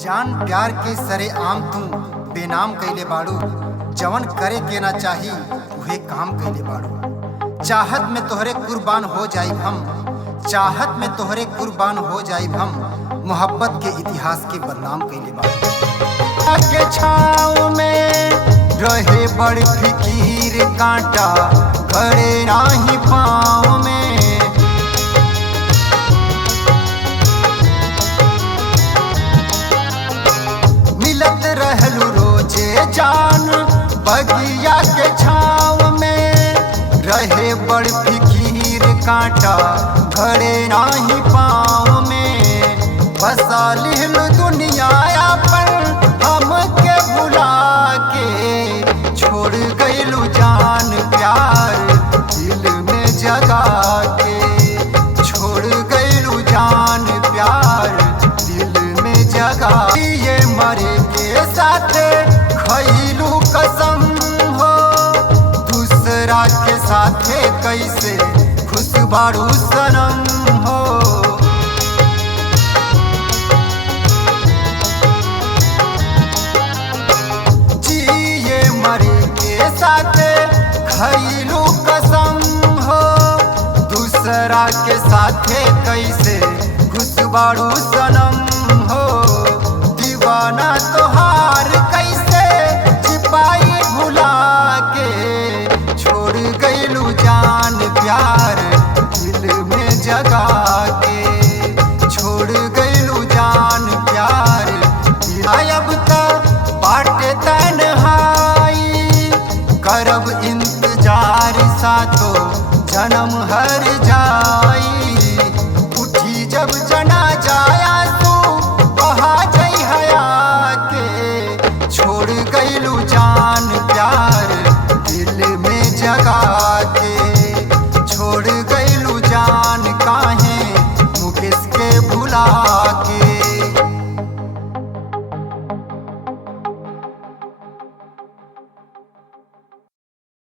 जान प्यार के सरे आम तू बेनाम कैले बाड़ू। जवन करे के ना चाही उहे काम कैले बाड़ू। चाहत में तोहरे कुर्बान हो जाइब हम, चाहत में तोहरे कुर्बान हो जाइब हम। मोहब्बत के इतिहास के बदनाम कैले बाड़ू। के छाँव में रहे बड़ फिकीर, कांटा गड़े नाही पाँव में। मिलत रहलू रोजे जान बगिया के छाँव में। रहे बड़ फिकीर, कांटा गड़े नाही पाँव में। बसा लिहलू दुनिया पर हमके भुला के। छोड़ गइलू जान प्यार दिल में जगा के। छोड़ गइलू जान प्यार दिल में जगा। ये मरे के साथ खइलू कसम हो, दूसरा के साथे कैसे खुश बारू सनम हो। साथे खइलू कसम हो, दूसरा के साथे कैसे खुशबारू सनम हो। दीवाना तोहार कैसे छिपाई भुला के। छोड़ गइलू जान प्यार दिल में जगा के। छोड़ गइलू जान प्यार अब तक बाटे तन्हाई। करब इंतजार साथो जन्म हर जाई। उठी जब जना जाया तू बहा जई हया के। छोड़ गइलू जान प्यार दिल में जगा